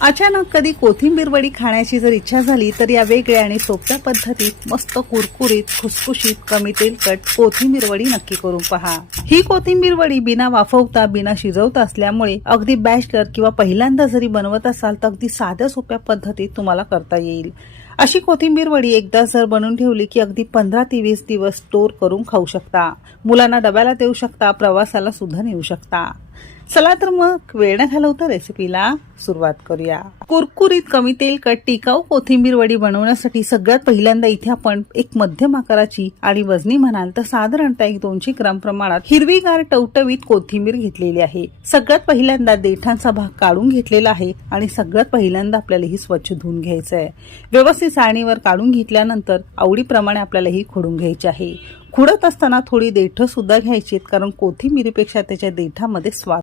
अचानक कधी कोथिंबीर वडी खाण्याची जर इच्छा झाली तर या वेगळ्या आणि सोप्या पद्धतीत मस्त कुरकुरीत खुसखुशीत कमी तेलकट कोथिंबीर वडी नक्की करून पहा। ही कोथिंबीर वडी बिना वाफवता बिना शिजवता असल्यामुळे अगदी बॅचलर किंवा पहिल्यांदा जरी बनवत असाल तर अगदी साध्या सोप्या पद्धतीत तुम्हाला करता येईल। अशी कोथिंबीर वडी एकदा जर बनवून ठेवली की अगदी 15 ते 20 दिवस स्टोर करून खाऊ शकता। मुलांना डब्याला देऊ शकता, प्रवासाला सुद्धा नेऊ शकता। चला तर मग वेळ न घालवता रेसिपीला सुरुवात करूया। कुरकुरीत कमी तेलकट टिकाऊ कोथिंबीर वडी बनवण्यासाठी सगळ्यात पहिल्यांदा इथे आपण एक मध्यम आकाराची आणि वजनी म्हणाल तर साधारणतः 200 ग्राम प्रमाणात हिरवीगार टवटवीत कोथिंबीर घेतलेली आहे। सगळ्यात पहिल्यांदा देठांचा भाग काढून घेतलेला आहे आणि सगळ्यात पहिल्यांदा आपल्याला ही स्वच्छ धुवून घ्यायचं आहे। व्यवस्थित चाळणीवर काढून घेतल्यानंतर आवडीप्रमाणे आपल्याला ही खोडून घ्यायची आहे। खुडत असताना थोडी देठ सुद्धा घ्यायची कारण कोथिंबीरीपेक्षा त्याच्या देठामध्ये स्वाद